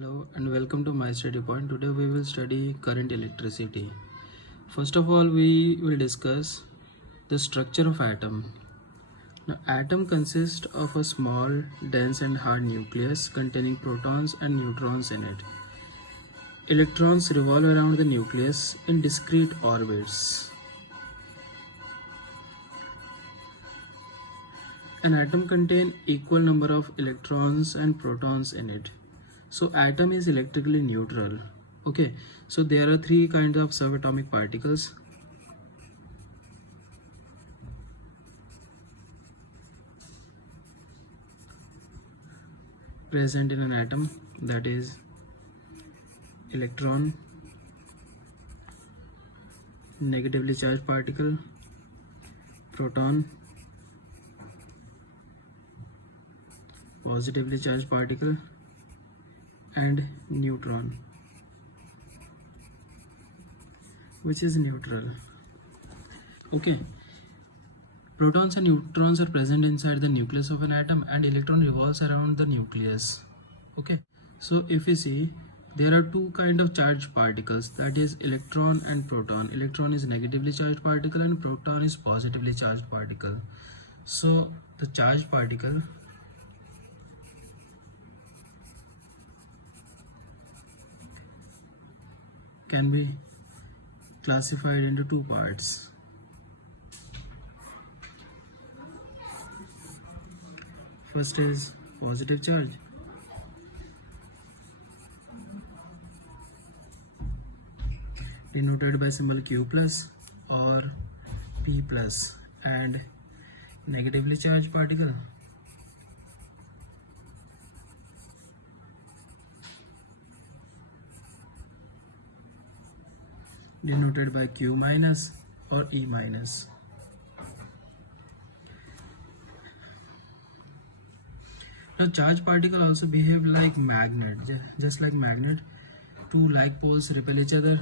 Hello and welcome to my study point. Today we will study current electricity. First of all, we will discuss the structure of atom. Now, atom consists of a small, dense and hard nucleus containing protons and neutrons in it. Electrons revolve around the nucleus in discrete orbits. An atom contains equal number of electrons and protons in it. So atom is electrically neutral. Okay, so there are three kinds of subatomic particles. Present in an atom, that is electron, negatively charged particle, proton, positively charged particle, and neutron, which is neutral. Okay, protons and neutrons are present inside the nucleus of an atom and electron revolves around the nucleus. Okay, so if we see, there are two kind of charged particles, that is electron and proton. Electron is negatively charged particle and proton is positively charged particle. So the charged particle can be classified into two parts. First is positive charge. Denoted by symbol Q plus or P plus, and negatively charged particle denoted by Q minus or E minus. Now charged particle also behave like magnet, just like magnet. Two like poles repel each other,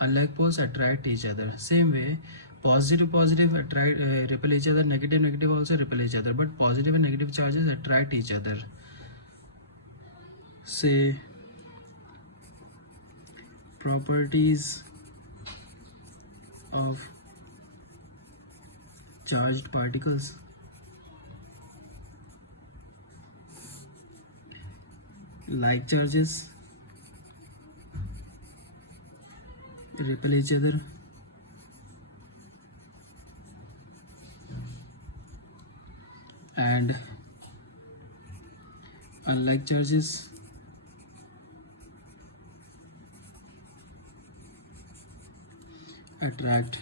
unlike poles attract each other. Same way, positive attract repel each other, negative also repel each other, but positive and negative charges attract each other. Say properties of charged particles. Like charges repel each other, and unlike charges attract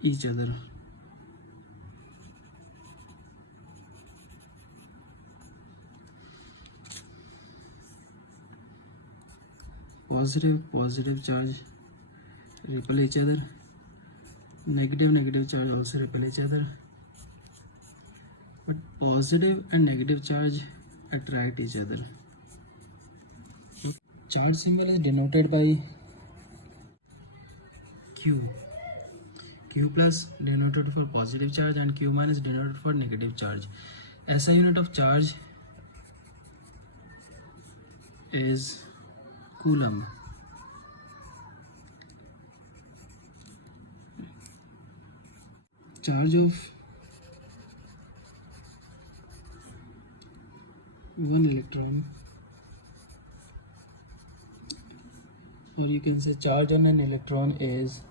each other. Positive charge repel each other, negative charge also repel each other, but positive and negative charge attract each other. Charge symbol is denoted by Q. Q plus denoted for positive charge and Q minus denoted for negative charge. SI unit of charge is Coulomb. Charge of one electron, or you can say charge on an electron, is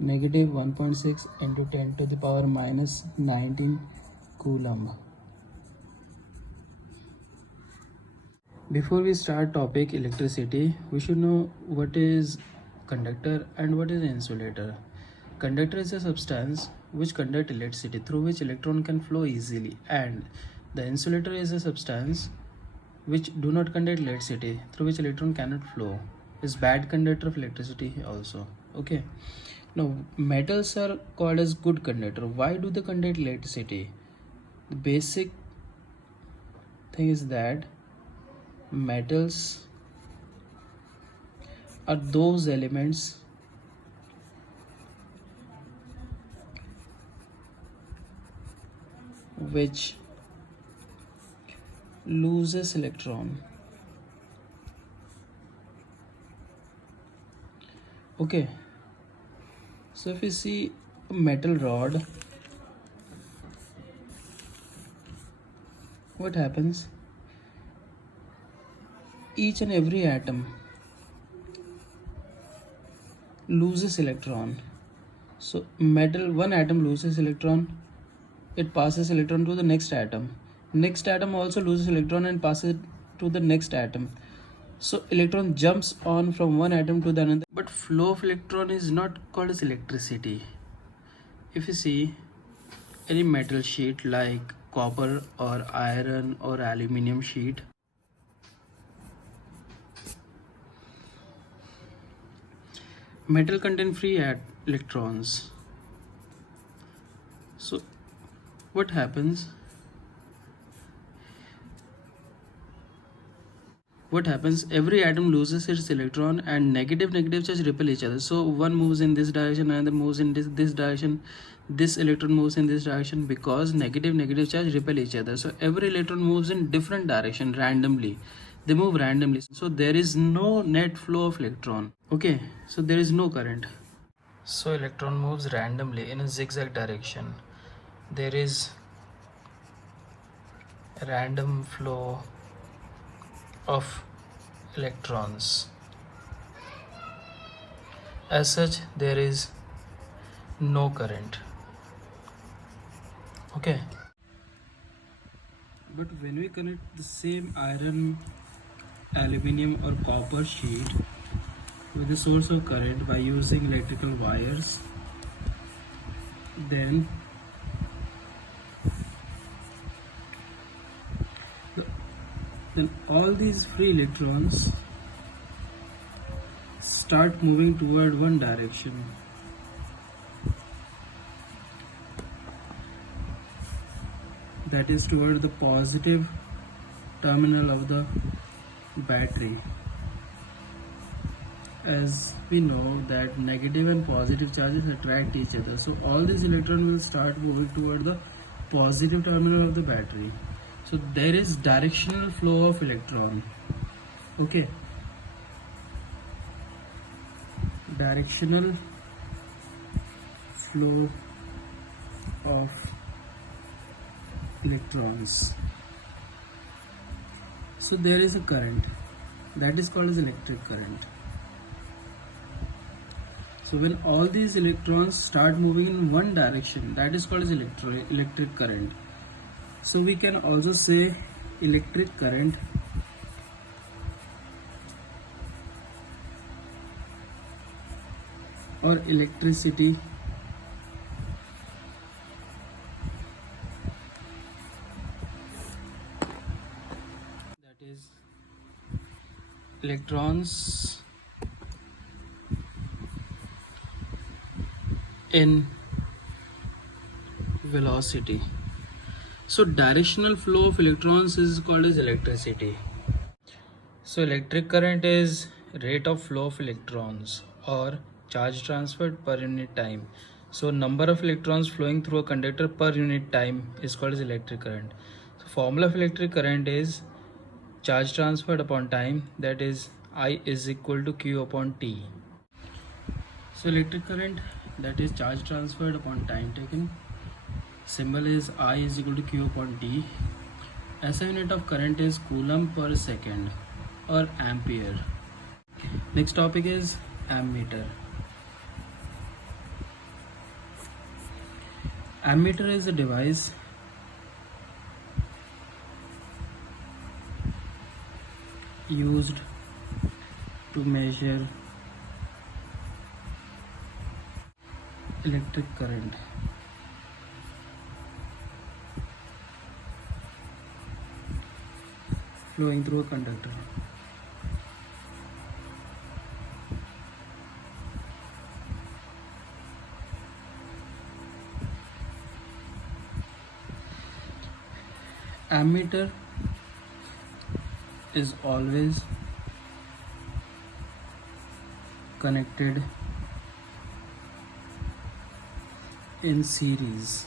negative 1.6 into 10 to the power minus 19 Coulomb. Before we start topic electricity, we should know what is conductor and what is insulator. Conductor is a substance which conducts electricity through which electron can flow easily, and the insulator is a substance which do not conduct electricity through which electron cannot flow. Is bad conductor of electricity also. Okay. Now metals are called as good conductor. Why do they conduct electricity? The basic thing is that metals are those elements which loses electron. Okay, so if you see a metal rod, what happens? Each and every atom loses electron. So metal, one atom loses electron, it passes electron to the next atom. Next atom also loses electron and passes it to the next atom. So electron jumps on from one atom to the another. But flow of electron is not called as electricity. If you see any metal sheet like copper or iron or aluminium sheet, metal contain free electrons. So what happens? Every atom loses its electron and negative charge repel each other. So one moves in this direction, another moves in this direction, this electron moves in this direction because negative charge repel each other. So every electron moves in different direction randomly. They move randomly, so there is no net flow of electron. Okay, so there is no current. So electron moves randomly in a zigzag direction. There is random flow of electrons. As such, there is no current. Okay. But when we connect the same iron, aluminium or copper sheet with a source of current by using electrical wires, then all these free electrons start moving toward one direction. That is toward the positive terminal of the battery. As we know that negative and positive charges attract each other, so all these electrons will start moving toward the positive terminal of the battery. So there is directional flow of electron. Okay, directional flow of electrons. So there is a current that is called as electric current. So when all these electrons start moving in one direction, that is called as electric current. So we can also say electric current or electricity that is electrons in velocity. So directional flow of electrons is called as electricity. So electric current is rate of flow of electrons or charge transferred per unit time. So number of electrons flowing through a conductor per unit time is called as electric current. So formula of electric current is charge transferred upon time, that is I is equal to Q upon T. So electric current, that is charge transferred upon time taken. Symbol is I is equal to Q upon T. SI unit of current is coulomb per second or ampere. Next topic is ammeter. Ammeter is a device used to measure electric current. Flowing through a conductor. Ammeter is always connected in series.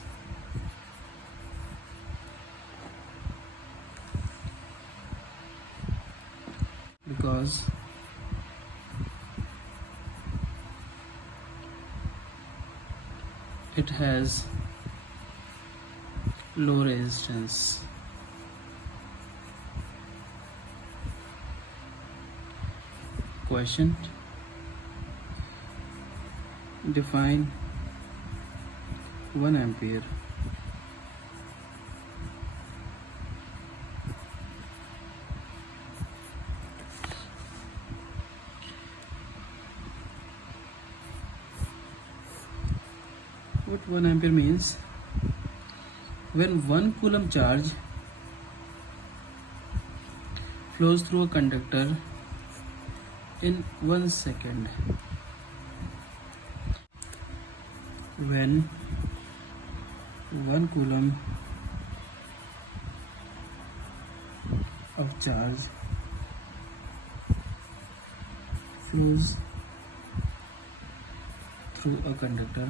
because it has low resistance. Question: define 1 ampere. What 1 ampere means? When 1 coulomb charge flows through a conductor in 1 second. When 1 coulomb of charge flows through a conductor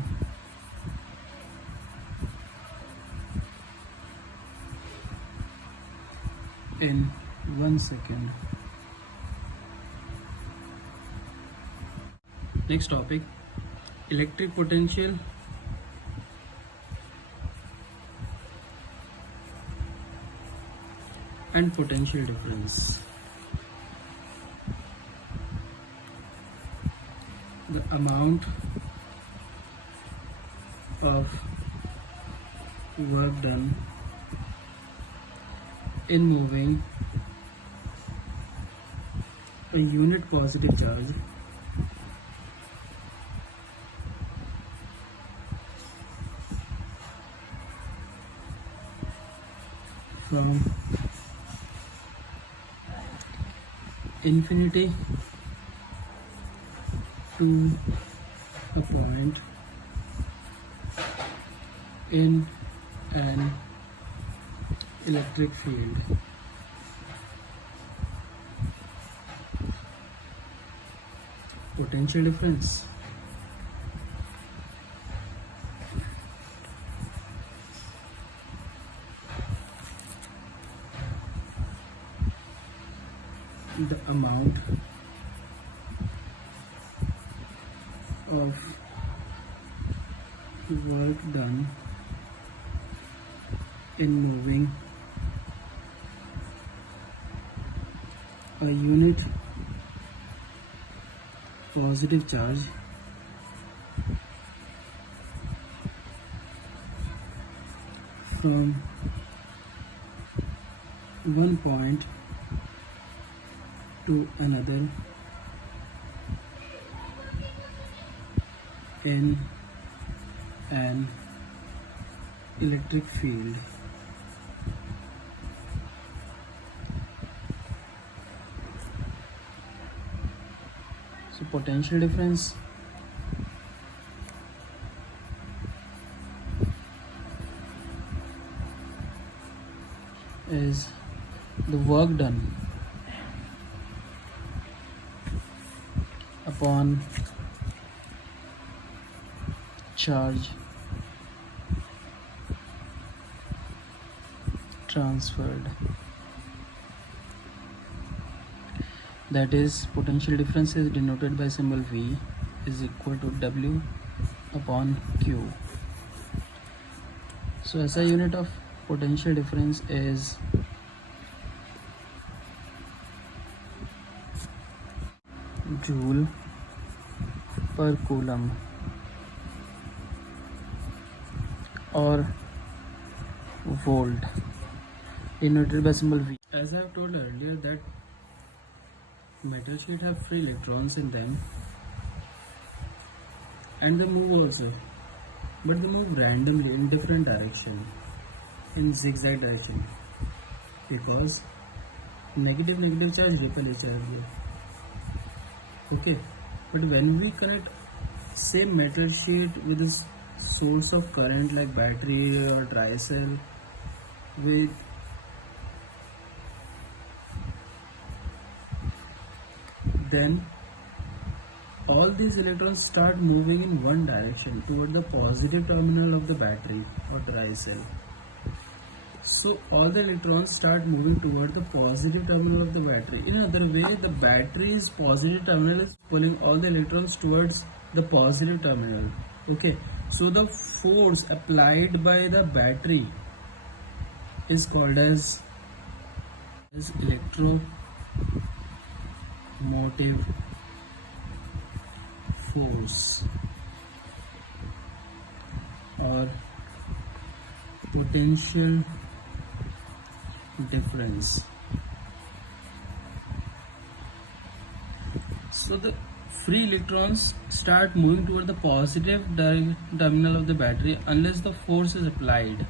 in 1 second. Next topic: electric potential and potential difference. The amount of work done in moving a unit positive charge from infinity to a point in an electric field. Potential difference. The amount of work done in moving a unit positive charge from one point to another in an electric field. So potential difference is the work done upon charge transferred. That is, potential difference is denoted by symbol V is equal to W upon Q. So SI unit of potential difference is joule per coulomb or volt denoted by symbol V. As I have told earlier that metal sheet have free electrons in them and they move also, but they move randomly in different direction, in zigzag direction, because negative charge repel each other. Okay, but when we connect same metal sheet with a source of current like battery or dry cell, with then all these electrons start moving in one direction toward the positive terminal of the battery or dry cell. So all the electrons start moving toward the positive terminal of the battery. In other way, the battery's positive terminal is pulling all the electrons towards the positive terminal. Okay, so the force applied by the battery is called as electromotive force or potential difference. So the free electrons start moving toward the positive terminal of the battery unless the force is applied.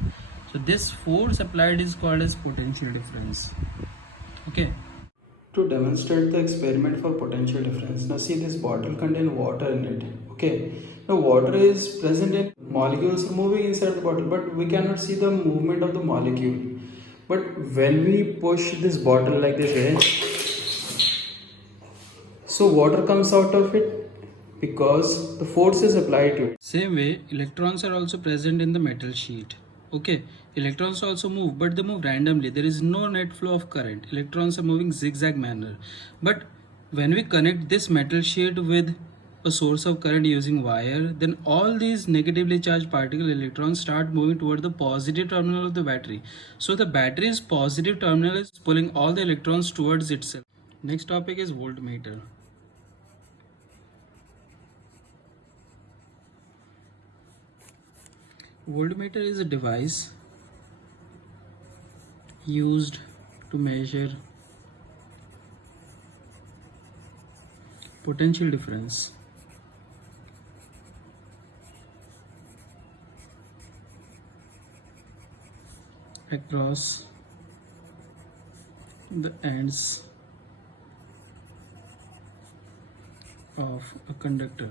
So this force applied is called as potential difference. Okay. To demonstrate the experiment for potential difference, now see, this bottle contains water in it. Okay, now water is present in molecules moving inside the bottle, but we cannot see the movement of the molecule. But when we push this bottle like this way, so water comes out of it because the force is applied to it. Same way, electrons are also present in the metal sheet. Okay, electrons also move, but they move randomly. There is no net flow of current. Electrons are moving zigzag manner. But when we connect this metal sheet with a source of current using wire, then all these negatively charged particle electrons start moving toward the positive terminal of the battery. So the battery's positive terminal is pulling all the electrons towards itself. Next topic is voltmeter. Voltmeter is a device used to measure potential difference across the ends of a conductor.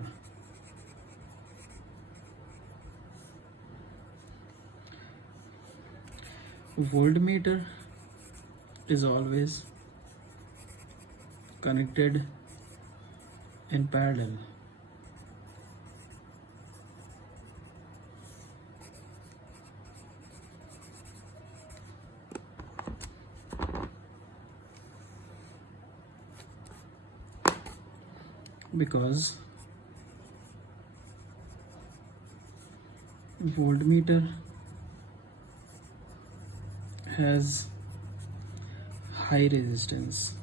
Voltmeter is always connected in parallel. Because voltmeter has high resistance.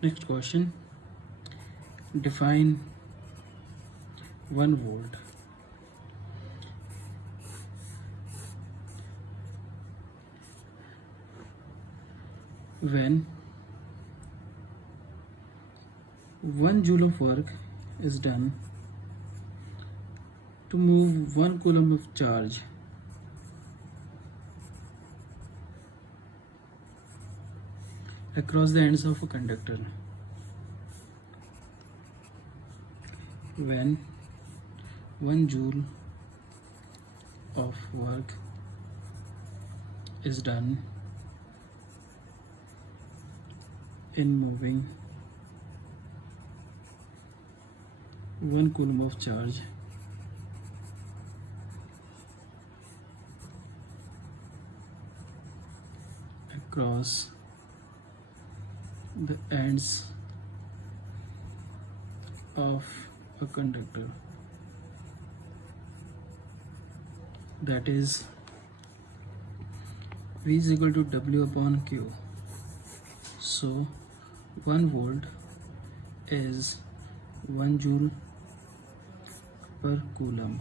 Next question. Define 1 volt. When 1 joule of work is done to move 1 coulomb of charge, across the ends of a conductor. When 1 joule of work is done in moving 1 coulomb of charge across the ends of a conductor, that is V is equal to W upon Q. So 1 volt is 1 joule per coulomb.